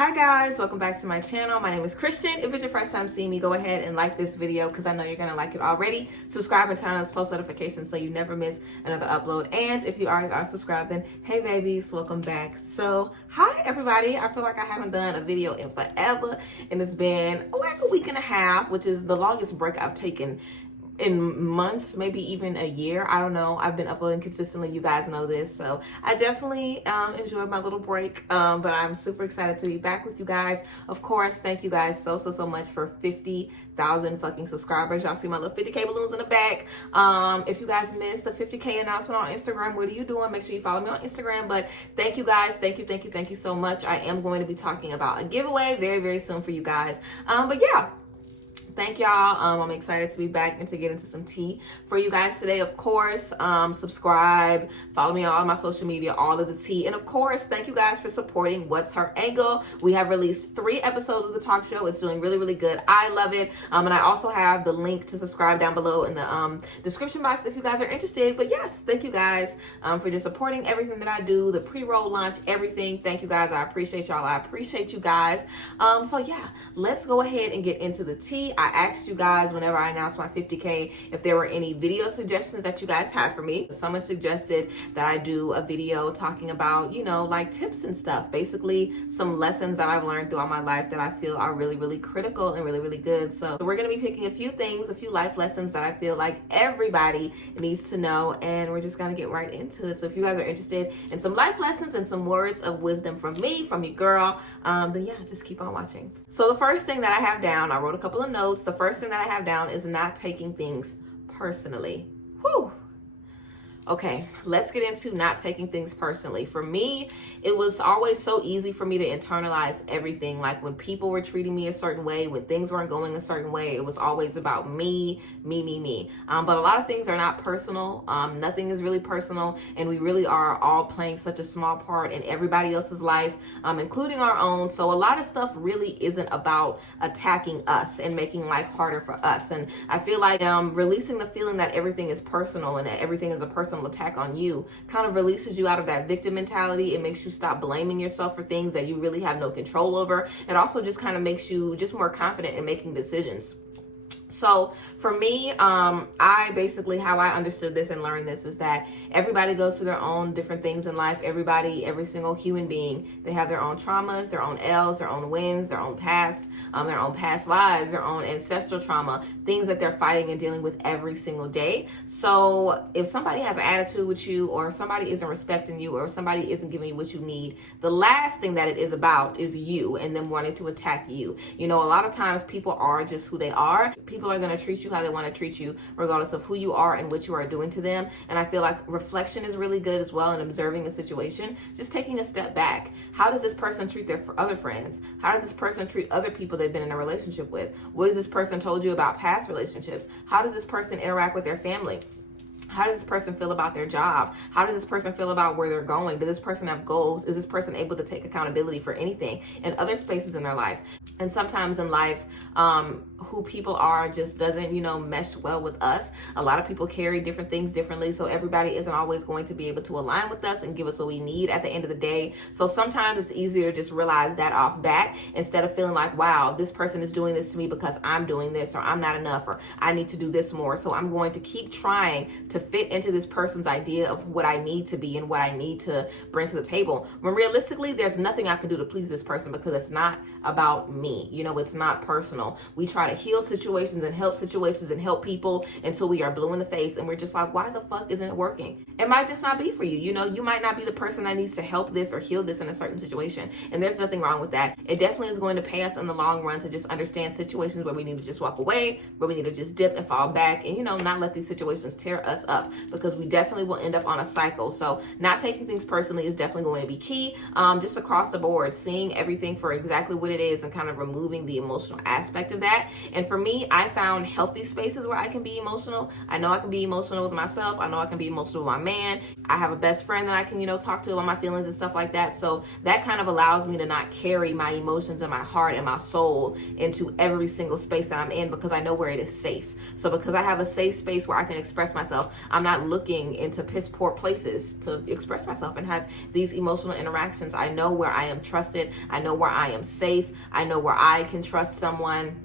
Hi guys, welcome back to my channel. My name is Christian. If it's your first time seeing me, go ahead and like this video because I know you're gonna like it already. Subscribe and turn on those post notifications so you never miss another upload. And if you already are subscribed, then hey babies, welcome back. So hi everybody. I feel like I haven't done a video in forever, and it's been like a week and a half, which is the longest break I've taken in months, maybe even a year. I don't know. I've been uploading consistently. You guys know this. So I definitely enjoyed my little break. But I'm super excited to be back with you guys. Of course, thank you guys so much for 50,000 fucking subscribers. Y'all see my little 50K balloons in the back. If you guys missed the 50K announcement on Instagram, what are you doing? Make sure you follow me on Instagram. But thank you guys. Thank you so much. I am going to be talking about a giveaway very soon for you guys. But yeah. Thank y'all. I'm excited to be back and to get into some tea for you guys today. Of course, subscribe, follow me on all my social media, all of the tea. And of course, thank you guys for supporting What's Her Angle. We have released 3 episodes of the talk show. It's doing really good. I love it. And I also have the link to subscribe down below in the description box if you guys are interested. But yes, thank you guys for just supporting everything that I do, the pre-roll launch, everything. Thank you guys. I appreciate y'all. I appreciate you guys. So yeah, let's go ahead and get into the tea. I asked you guys whenever I announced my 50K if there were any video suggestions that you guys had for me. Someone suggested that I do a video talking about, you know, like tips and stuff. Basically, some lessons that I've learned throughout my life that I feel are really critical and really good. So we're going to be picking a few things, a few life lessons that I feel like everybody needs to know. And we're just going to get right into it. So if you guys are interested in some life lessons and some words of wisdom from me, from your girl, then yeah, just keep on watching. So the first thing that I have down, I wrote a couple of notes. The first thing that I have down is not taking things personally. Whew. Okay, let's get into not taking things personally. For me, it was always so easy for me to internalize everything. Like when people were treating me a certain way, when things weren't going a certain way, it was always about me. But a lot of things are not personal. Nothing is really personal. And we really are all playing such a small part in everybody else's life, including our own. So a lot of stuff really isn't about attacking us and making life harder for us. And I feel like releasing the feeling that everything is personal and that everything is a personal attack on you kind of releases you out of that victim mentality. It makes you stop blaming yourself for things that you really have no control over. It also just kind of makes you just more confident in making decisions. So for me, I basically, how I understood this and learned this is that everybody goes through their own different things in life. Every single human being, they have their own traumas, their own L's, their own wins, their own past lives, their own ancestral trauma, things that they're fighting and dealing with every single day. So if somebody has an attitude with you, or if somebody isn't respecting you, or if somebody isn't giving you what you need, the last thing that it is about is you and them wanting to attack you. You know, a lot of times people are just who they are. People are going to treat you how they want to treat you, regardless of who you are and what you are doing to them. And I feel like reflection is really good as well in observing a situation. Just taking a step back. How does this person treat their other friends? How does this person treat other people they've been in a relationship with? What has this person told you about past relationships? How does this person interact with their family? How does this person feel about their job? How does this person feel about where they're going? Does this person have goals? Is this person able to take accountability for anything in other spaces in their life? And sometimes in life, who people are just doesn't, you know, mesh well with us. A lot of people carry different things differently. So everybody isn't always going to be able to align with us and give us what we need at the end of the day. So sometimes it's easier to just realize that off bat instead of feeling like, wow, this person is doing this to me because I'm doing this, or I'm not enough, or I need to do this more. So I'm going to keep trying to fit into this person's idea of what I need to be and what I need to bring to the table. When realistically, there's nothing I can do to please this person because it's not about me. You know, it's not personal. We try to heal situations and help people until we are blue in the face and we're just like, why the fuck isn't it working? It might just not be for you. You know, you might not be the person that needs to help this or heal this in a certain situation. And there's nothing wrong with that. It definitely is going to pay us in the long run to just understand situations where we need to just walk away, where we need to just dip and fall back and, you know, not let these situations tear us up, because we definitely will end up on a cycle. So not taking things personally is definitely going to be key. Just across the board, seeing everything for exactly what it is and kind of removing the emotional aspect of that. And for me, I found healthy spaces where I can be emotional. I know I can be emotional with myself. I know I can be emotional with my man. I have a best friend that I can, you know, talk to about my feelings and stuff like that. So that kind of allows me to not carry my emotions and my heart and my soul into every single space that I'm in, because I know where it is safe. So because I have a safe space where I can express myself, I'm not looking into piss poor places to express myself and have these emotional interactions. I know where I am trusted. I know where I am safe. I know where I can trust someone.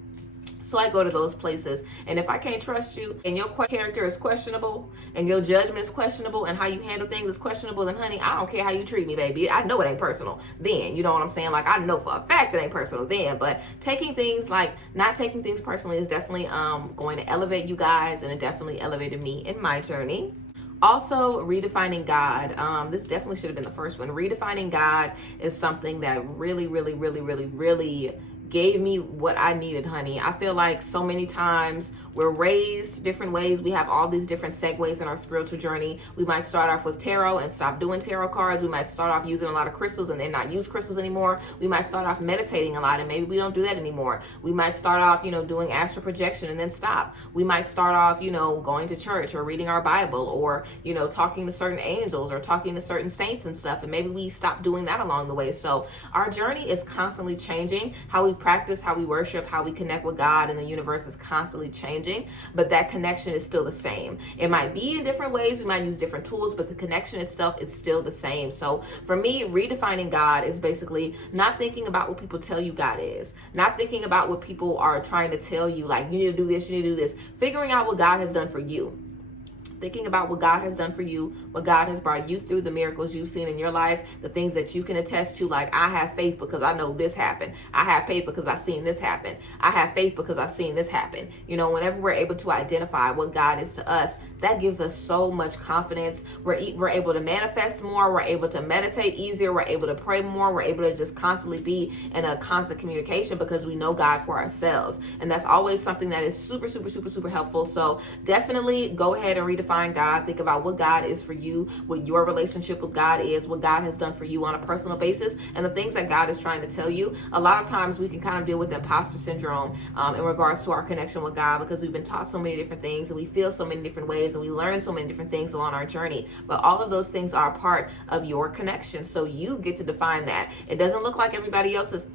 So I go to those places. And if I can't trust you and your character is questionable and your judgment is questionable and how you handle things is questionable, then honey, I don't care how you treat me, baby. I know it ain't personal then. You know what I'm saying? Like, I know for a fact it ain't personal then. But taking things, like not taking things personally, is definitely going to elevate you guys, and it definitely elevated me in my journey. Also, redefining God. This definitely should have been the first one. Redefining God is something that really gave me what I needed, honey. I feel like so many times we're raised different ways. We have all these different segues in our spiritual journey. We might start off with tarot and stop doing tarot cards. We might start off using a lot of crystals and then not use crystals anymore. We might start off meditating a lot and maybe we don't do that anymore. We might start off, doing astral projection and then stop. We might start off, going to church or reading our Bible or, talking to certain angels or talking to certain saints and stuff. And maybe we stop doing that along the way. So our journey is constantly changing. How we practice, how we worship, how we connect with God and the universe is constantly changing, but that connection is still the same. It might be in different ways, we might use different tools, but the connection itself is still the same. So for me, redefining God is basically not thinking about what people tell you God is, not thinking about what people are trying to tell you, like you need to do this, you need to do this, figuring out what God has done for you. Thinking about what God has done for you, what God has brought you through, the miracles you've seen in your life, the things that you can attest to, like I have faith because I know this happened. I have faith because I've seen this happen. I have faith because I've seen this happen. Whenever we're able to identify what God is to us, that gives us so much confidence. We're able to manifest more. We're able to meditate easier. We're able to pray more. We're able to just constantly be in a constant communication because we know God for ourselves. And that's always something that is super helpful. So definitely go ahead and redefine God. Think about what God is for you, what your relationship with God is, what God has done for you on a personal basis, and the things that God is trying to tell you. A lot of times we can kind of deal with the imposter syndrome in regards to our connection with God because we've been taught so many different things and we feel so many different ways and we learn so many different things along our journey. But all of those things are a part of your connection. So you get to define that. It doesn't look like everybody else's,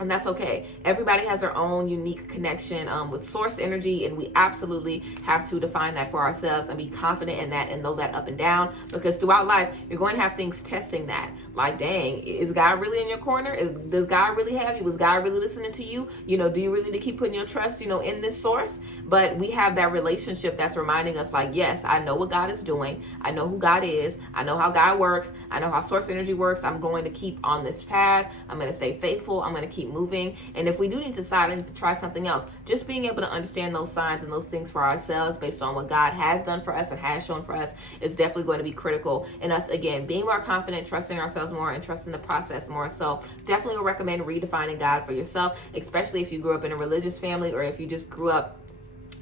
and that's okay. Everybody has their own unique connection with source energy, and we absolutely have to define that for ourselves and be confident in that and know that up and down, because throughout life, you're going to have things testing that. Like, dang, is God really in your corner? Does God really have you? Is God really listening to you? Do you really need to keep putting your trust, in this source? But we have that relationship that's reminding us, like, yes, I know what God is doing. I know who God is. I know how God works. I know how source energy works. I'm going to keep on this path. I'm going to stay faithful. I'm going to keep moving. And if we do need to decide and to try something else, just being able to understand those signs and those things for ourselves based on what God has done for us and has shown for us is definitely going to be critical in us, again, being more confident, trusting ourselves more, and trusting the process more. So definitely would recommend redefining God for yourself, especially if you grew up in a religious family or if you just grew up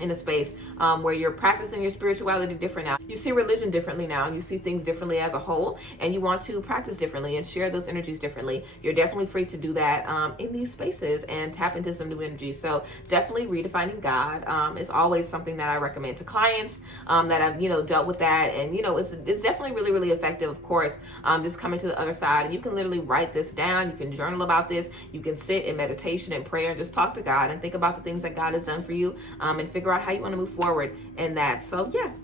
in a space where you're practicing your spirituality different now. You see religion differently now. You see things differently as a whole, and you want to practice differently and share those energies differently. You're definitely free to do that in these spaces and tap into some new energies. So definitely redefining God is always something that I recommend to clients that have dealt with that, and it's definitely really effective. Of course, just coming to the other side, and you can literally write this down. You can journal about this. You can sit in meditation and prayer and just talk to God and think about the things that God has done for you and figure out how you want to move forward in that. So yeah,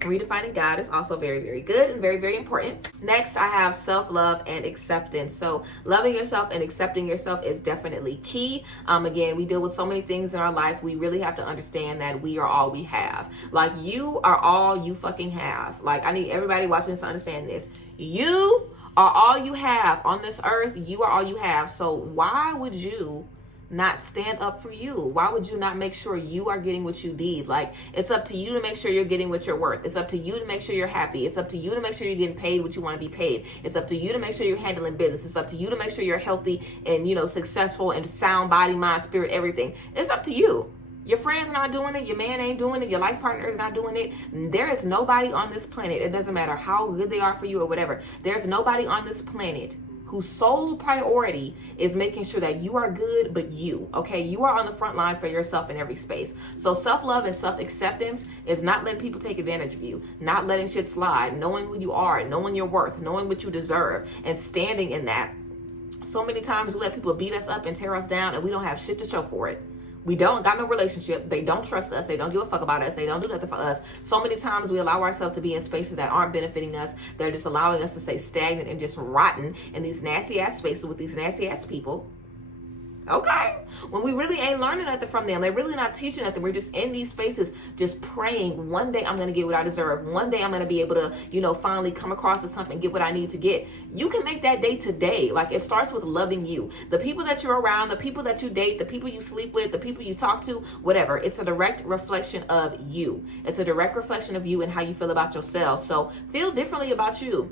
redefining God is also very good and very important. Next, I have self-love and acceptance. So loving yourself and accepting yourself is definitely key. Again, we deal with so many things in our life. We really have to understand that we are all we have. Like, you are all you fucking have. Like, I need everybody watching this to understand this. You are all you have on this earth. You are all you have. So why would you not stand up for you? Why would you not make sure you are getting what you need? Like, it's up to you to make sure you're getting what you're worth. It's up to you to make sure you're happy. It's up to you to make sure you're getting paid what you want to be paid. It's up to you to make sure you're handling business. It's up to you to make sure you're healthy and, successful and sound body, mind, spirit, everything. It's up to you. Your friend's not doing it. Your man ain't doing it. Your life partner is not doing it. There is nobody on this planet. It doesn't matter how good they are for you or whatever. There's nobody on this planet whose sole priority is making sure that you are good, but you, okay? You are on the front line for yourself in every space. So self-love and self-acceptance is not letting people take advantage of you, not letting shit slide, knowing who you are, knowing your worth, knowing what you deserve, and standing in that. So many times we let people beat us up and tear us down, and we don't have shit to show for it. We don't got no relationship. They don't trust us. They don't give a fuck about us. They don't do nothing for us. So many times we allow ourselves to be in spaces that aren't benefiting us. They're just allowing us to stay stagnant and just rotten in these nasty ass spaces with these nasty ass people. Okay, when we really ain't learning nothing from them, they're really not teaching nothing. We're just in these spaces just praying, one day I'm going to get what I deserve. One day I'm going to be able to, finally come across to something, get what I need to get. You can make that day today. Like, it starts with loving you. The people that you're around, the people that you date, the people you sleep with, the people you talk to, whatever. It's a direct reflection of you. It's a direct reflection of you and how you feel about yourself. So feel differently about you.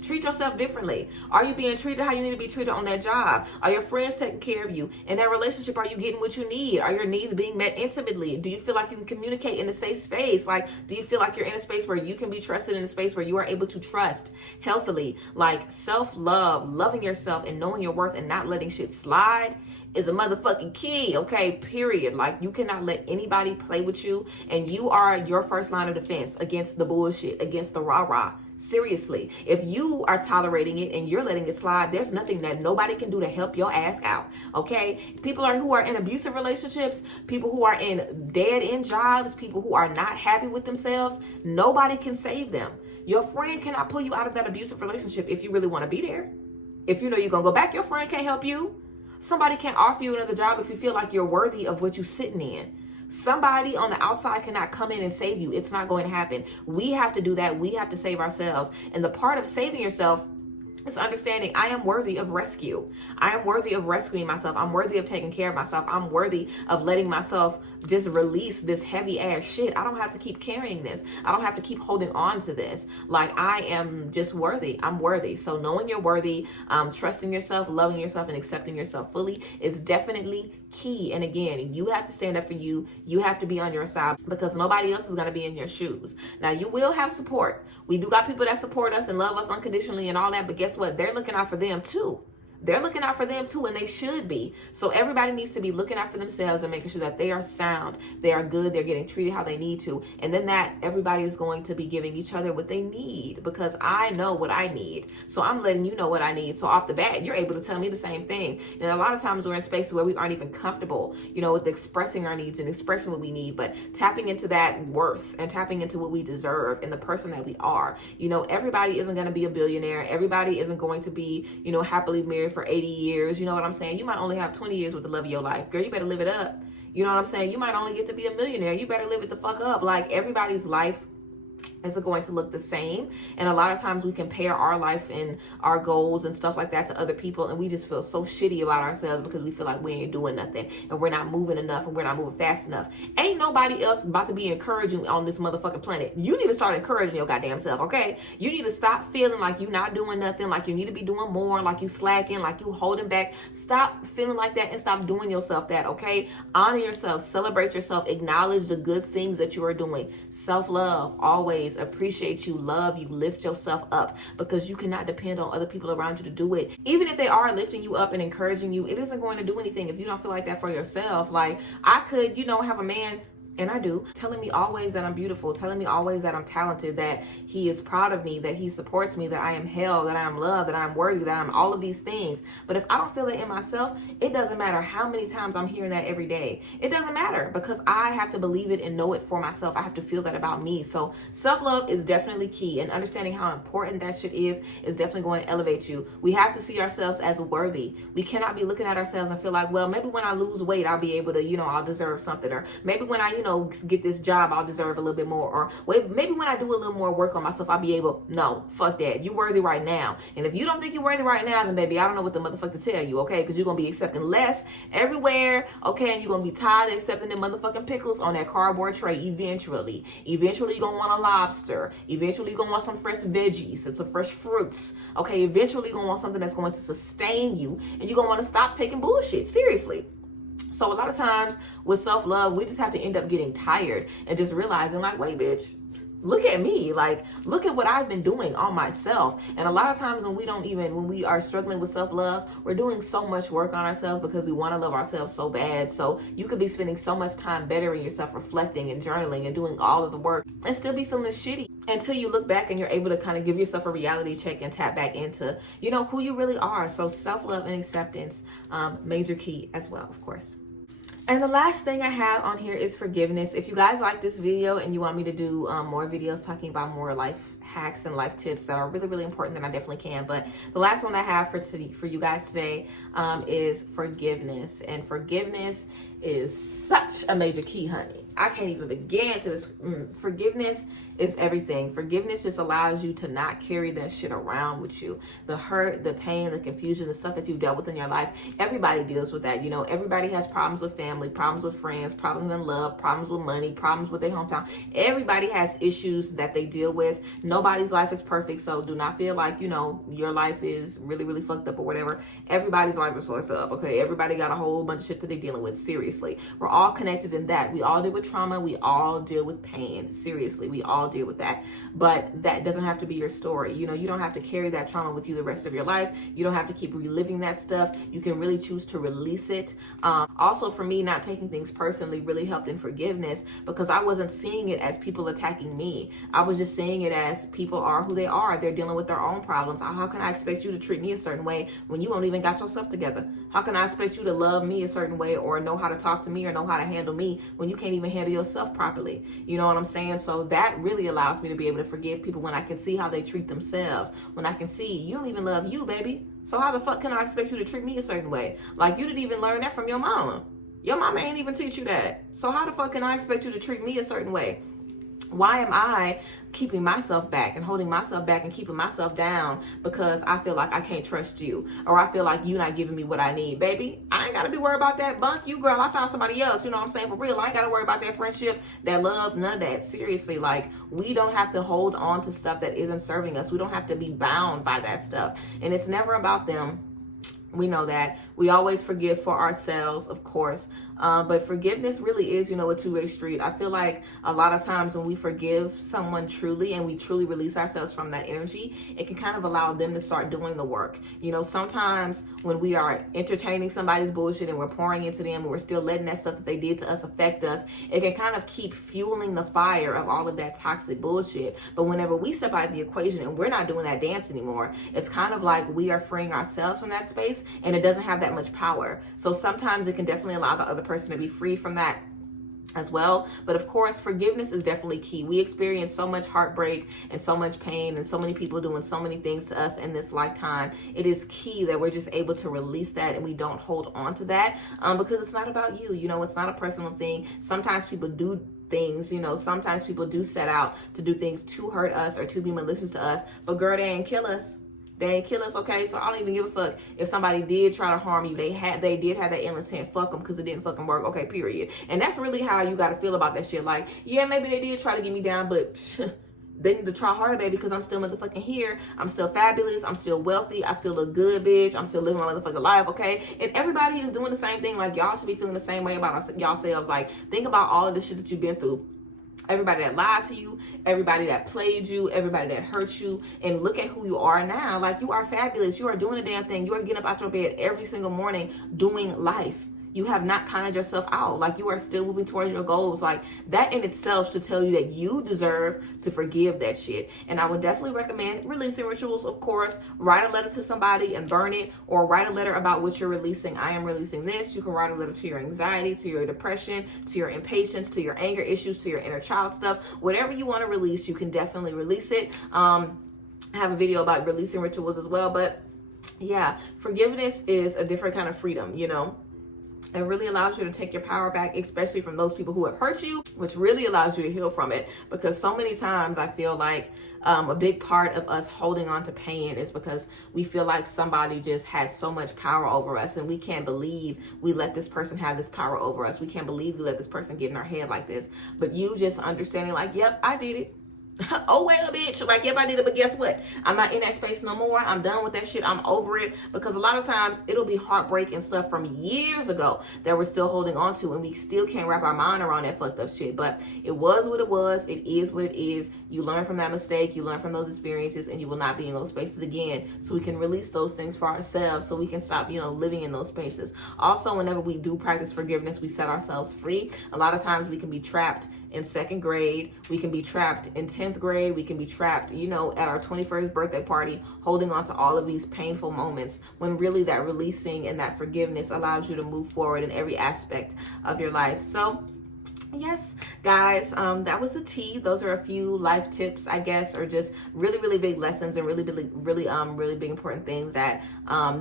Treat yourself differently. Are you being treated how you need to be treated on that job? Are your friends taking care of you? In that relationship, are you getting what you need? Are your needs being met intimately? Do you feel like you can communicate in a safe space? Like, do you feel like you're in a space where you can be trusted, in a space where you are able to trust healthily? Like, self-love, loving yourself and knowing your worth and not letting shit slide is a motherfucking key, okay? Period. Like, you cannot let anybody play with you, and you are your first line of defense against the bullshit, against the rah-rah. Seriously, if you are tolerating it and you're letting it slide, there's nothing that nobody can do to help your ass out, okay? People who are in abusive relationships, people who are in dead-end jobs, people who are not happy with themselves, nobody can save them. Your friend cannot pull you out of that abusive relationship if you really want to be there. If you know you're going to go back, your friend can't help you. Somebody can't offer you another job if you feel like you're worthy of what you're sitting in. Somebody on the outside cannot come in and save you. It's not going to happen. We have to do that. We have to save ourselves. And the part of saving yourself is understanding I am worthy of rescue. I am worthy of rescuing myself. I'm worthy of taking care of myself. I'm worthy of letting myself just release this heavy ass shit. I don't have to keep carrying this. I don't have to keep holding on to this. Like, I am just worthy. I'm worthy. So knowing you're worthy, trusting yourself, loving yourself, and accepting yourself fully is definitely key. And again, you have to stand up for you. You have to be on your side, because nobody else is going to be in your shoes. Now, you will have support. We do got people that support us and love us unconditionally and all that, but guess what? They're looking out for them too. They're looking out for them too, and they should be. So everybody needs to be looking out for themselves and making sure that they are sound, they are good, they're getting treated how they need to. And then that everybody is going to be giving each other what they need, because I know what I need. So I'm letting you know what I need. So off the bat, you're able to tell me the same thing. And a lot of times we're in spaces where we aren't even comfortable, with expressing our needs and expressing what we need, but tapping into that worth and tapping into what we deserve and the person that we are. Everybody isn't going to be a billionaire. Everybody isn't going to be, happily married for 80 years. You know what I'm saying? You might only have 20 years with the love of your life. Girl, you better live it up. You know what I'm saying? You might only get to be a millionaire. You better live it the fuck up. Like, everybody's life isn't going to look the same. And a lot of times we compare our life and our goals and stuff like that to other people, and we just feel so shitty about ourselves because we feel like we ain't doing nothing and we're not moving enough and we're not moving fast enough. Ain't nobody else about to be encouraging on this motherfucking planet. You need to start encouraging your goddamn self, okay? You need to stop feeling like you're not doing nothing, like you need to be doing more, like you slacking, like you holding back. Stop feeling like that and stop doing yourself that, okay? Honor yourself, celebrate yourself, acknowledge the good things that you are doing. Self-love, always appreciate you, love you, lift yourself up, because you cannot depend on other people around you to do it. Even if they are lifting you up and encouraging you, it isn't going to do anything if you don't feel like that for yourself. Like, I could, have a man, and I do, telling me always that I'm beautiful, telling me always that I'm talented, that he is proud of me, that he supports me, that I am held, that I am loved, that I'm worthy, that I'm all of these things. But if I don't feel that in myself, it doesn't matter how many times I'm hearing that every day. It doesn't matter, because I have to believe it and know it for myself. I have to feel that about me. So self-love is definitely key, and understanding how important that shit is definitely going to elevate you. We have to see ourselves as worthy. We cannot be looking at ourselves and feel like, well, maybe when I lose weight, I'll be able to, I'll deserve something. Or maybe when I, get this job, I'll deserve a little bit more. Or wait, maybe when I do a little more work on myself, I'll be able. No, fuck that. You're worthy right now. And if you don't think you're worthy right now, then baby, I don't know what the motherfucker to tell you, okay? Because you're going to be accepting less everywhere, okay? And you're going to be tired of accepting them motherfucking pickles on that cardboard tray eventually. Eventually, you're going to want a lobster. Eventually, you're going to want some fresh veggies and some fresh fruits, okay? Eventually, you're going to want something that's going to sustain you, and you're going to want to stop taking bullshit. Seriously. So a lot of times with self-love, we just have to end up getting tired and just realizing like, wait, bitch, look at me. Like, look at what I've been doing on myself. And a lot of times when we are struggling with self-love, we're doing so much work on ourselves because we want to love ourselves so bad. So you could be spending so much time bettering yourself, reflecting and journaling and doing all of the work, and still be feeling shitty until you look back and you're able to kind of give yourself a reality check and tap back into, who you really are. So self-love and acceptance, major key as well, of course. And the last thing I have on here is forgiveness. If you guys like this video and you want me to do more videos talking about more life hacks and life tips that are really, really important, then I definitely can. But the last one I have for you guys today is forgiveness. And forgiveness is such a major key, honey. I can't even begin to this. Forgiveness is everything. Forgiveness just allows you to not carry that shit around with you. The hurt, the pain, the confusion, the stuff that you've dealt with in your life. Everybody deals with that. You know, everybody has problems with family, problems with friends, problems in love, problems with money, problems with their hometown. Everybody has issues that they deal with. Nobody's life is perfect, so do not feel like, you know, your life is really, really fucked up or whatever. Everybody's life is fucked up, okay? Everybody got a whole bunch of shit that they're dealing with, seriously. We're all connected in that. We all deal with trauma. We all deal with pain. Seriously, we all deal with that. But that doesn't have to be your story. You know, you don't have to carry that trauma with you the rest of your life. You don't have to keep reliving that stuff. You can really choose to release it. Also, for me, not taking things personally really helped in forgiveness, because I wasn't seeing it as people attacking me. I was just seeing it as people are who they are. They're dealing with their own problems. How can I expect you to treat me a certain way when you don't even got yourself together? How can I expect you to love me a certain way or know how to talk to me or know how to handle me when you can't even handle yourself properly? You know what I'm saying? So that really allows me to be able to forgive people when I can see how they treat themselves, when I can see you don't even love you, baby. So how the fuck can I expect you to treat me a certain way? Like, you didn't even learn that from your mama. Your mama ain't even teach you that. So how the fuck can I expect you to treat me a certain way? Why am I keeping myself back and holding myself back and keeping myself down because I feel like I can't trust you, or I feel like you're not giving me what I need? Baby, I ain't got to be worried about that. Bunk you, girl. I found somebody else. You know what I'm saying? For real, I ain't got to worry about that friendship, that love, none of that. Seriously, like, we don't have to hold on to stuff that isn't serving us. We don't have to be bound by that stuff. And it's never about them. We know that. We always forgive for ourselves, of course. But forgiveness really is, you know, a two-way street. I feel like a lot of times when we forgive someone truly and we truly release ourselves from that energy, it can kind of allow them to start doing the work. You know, sometimes when we are entertaining somebody's bullshit and we're pouring into them and we're still letting that stuff that they did to us affect us, it can kind of keep fueling the fire of all of that toxic bullshit. But whenever we step out of the equation and we're not doing that dance anymore, it's kind of like we are freeing ourselves from that space, and it doesn't have that much power. So sometimes it can definitely allow the other person to be free from that as well. But of course, forgiveness is definitely key. We experience so much heartbreak and so much pain and so many people doing so many things to us in this lifetime. It is key that we're just able to release that and we don't hold on to that, because it's not about you. You know, it's not a personal thing. Sometimes people do things, you know, sometimes people do set out to do things to hurt us or to be malicious to us, but girl, they ain't kill us. They ain't kill us, okay? So I don't even give a fuck if somebody did try to harm you. They did have that ill intent. Fuck them, because it didn't fucking work. Okay, period. And that's really how you got to feel about that shit. Like, yeah, maybe they did try to get me down, but they need to try harder, baby, because I'm still motherfucking here. I'm still fabulous. I'm still wealthy. I still look good, bitch. I'm still living my motherfucking life, okay? And everybody is doing the same thing. Like, y'all should be feeling the same way about y'all selves. Like, think about all of the shit that you've been through. Everybody that lied to you, everybody that played you, everybody that hurt you, and look at who you are now. Like, you are fabulous. You are doing the damn thing. You are getting up out your bed every single morning doing life. You have not counted yourself out. Like, you are still moving towards your goals. Like, that in itself should tell you that you deserve to forgive that shit. And I would definitely recommend releasing rituals, of course. Write a letter to somebody and burn it, or write a letter about what you're releasing. I am releasing this. You can write a letter to your anxiety, to your depression, to your impatience, to your anger issues, to your inner child stuff. Whatever you want to release, you can definitely release it. I have a video about releasing rituals as well. But yeah, forgiveness is a different kind of freedom, you know. It really allows you to take your power back, especially from those people who have hurt you, which really allows you to heal from it. Because so many times I feel like a big part of us holding on to pain is because we feel like somebody just had so much power over us, and we can't believe we let this person have this power over us. We can't believe we let this person get in our head like this. But you just understanding like, yep, I did it. Oh well, bitch. Like, yep, I did it, but guess what? I'm not in that space no more. I'm done with that shit. I'm over it. Because a lot of times it'll be heartbreak and stuff from years ago that we're still holding on to, and we still can't wrap our mind around that fucked up shit. But it was what it was. It is what it is. You learn from that mistake. You learn from those experiences, and you will not be in those spaces again. So we can release those things for ourselves, so we can stop, you know, living in those spaces. Also, whenever we do practice forgiveness, we set ourselves free. A lot of times we can be trapped in 2nd grade. We can be trapped in 10th grade. We can be trapped, you know, at our 21st birthday party, holding on to all of these painful moments, when really that releasing and that forgiveness allows you to move forward in every aspect of your life. So yes, guys, that was a tea. Those are a few life tips, I guess, or just really, really big lessons and really big important things that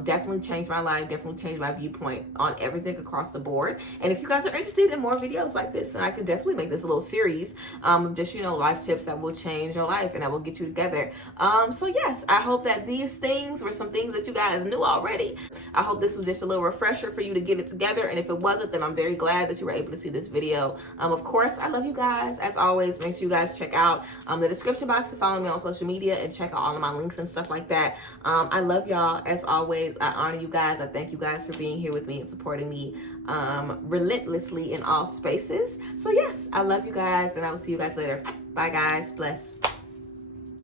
definitely changed my life, definitely changed my viewpoint on everything across the board. And if you guys are interested in more videos like this, then I can definitely make this a little series of just, you know, life tips that will change your life and that will get you together. So yes, I hope that these things were some things that you guys knew already. I hope this was just a little refresher for you to get it together. And if it wasn't, then I'm very glad that you were able to see this video. Of course, I love you guys. As always, make sure you guys check out the description box to follow me on social media and check out all of my links and stuff like that. I love y'all. As always, I honor you guys. I thank you guys for being here with me and supporting me relentlessly in all spaces. So yes, I love you guys, and I will see you guys later. Bye, guys. Bless.